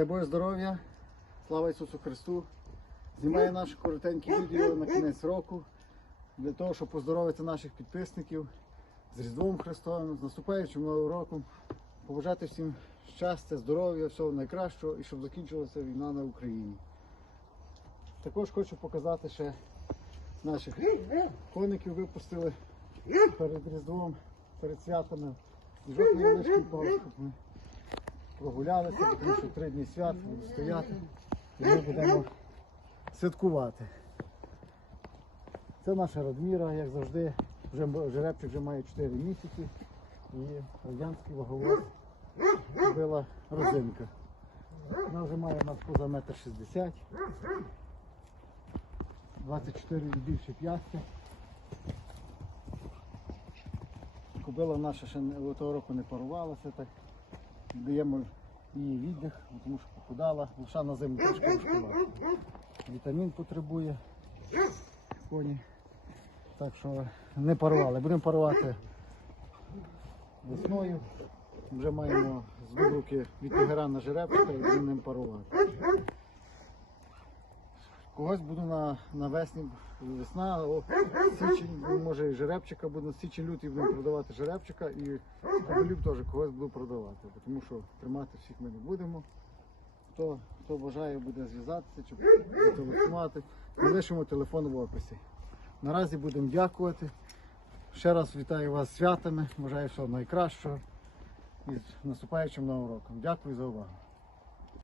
Дай Боже здоров'я, слава Ісусу Христу. Знімаю наше коротеньке відео на кінець року для того, щоб поздоровити наших підписників з Різдвом Христовим, з наступаючим Новим роком, побажати всім щастя, здоров'я, всього найкращого і щоб закінчилася війна на Україні. Також хочу показати ще наших коників випустили перед Різдвом, перед святами. Жодної невеличкий паузу, щоб ми прогулялися, тому що три дні свят будуть стояти і ми будемо святкувати. Це наша Радміра, як завжди, вже жеребчик вже має 4 місяці і радянський ваговоз била розинка. Вона вже має у нас поза метр 60, 24 і більше п'ястя. Кобила наша ще того року не парувалася, так даємо її віддих, тому що похудала, Лоша на зиму трошки важкувата. Вітамін потребує коні. Так що не парували. Будемо парувати весною. Вже маємо з руки від тигера жеребчика і будемо ним парувати. Когось буду на, весні, весна, о, січень, ну, може і жеребчика буду, січень лютий будемо продавати жеребчика і кобилів теж когось буду продавати, тому що тримати всіх ми не будемо. Хто, хто бажає буде зв'язатися чи зателефонувати, залишимо телефон в описі. Наразі будемо дякувати. Ще раз вітаю вас з святами, бажаю всього найкращого і з наступаючим новим роком. Дякую за увагу.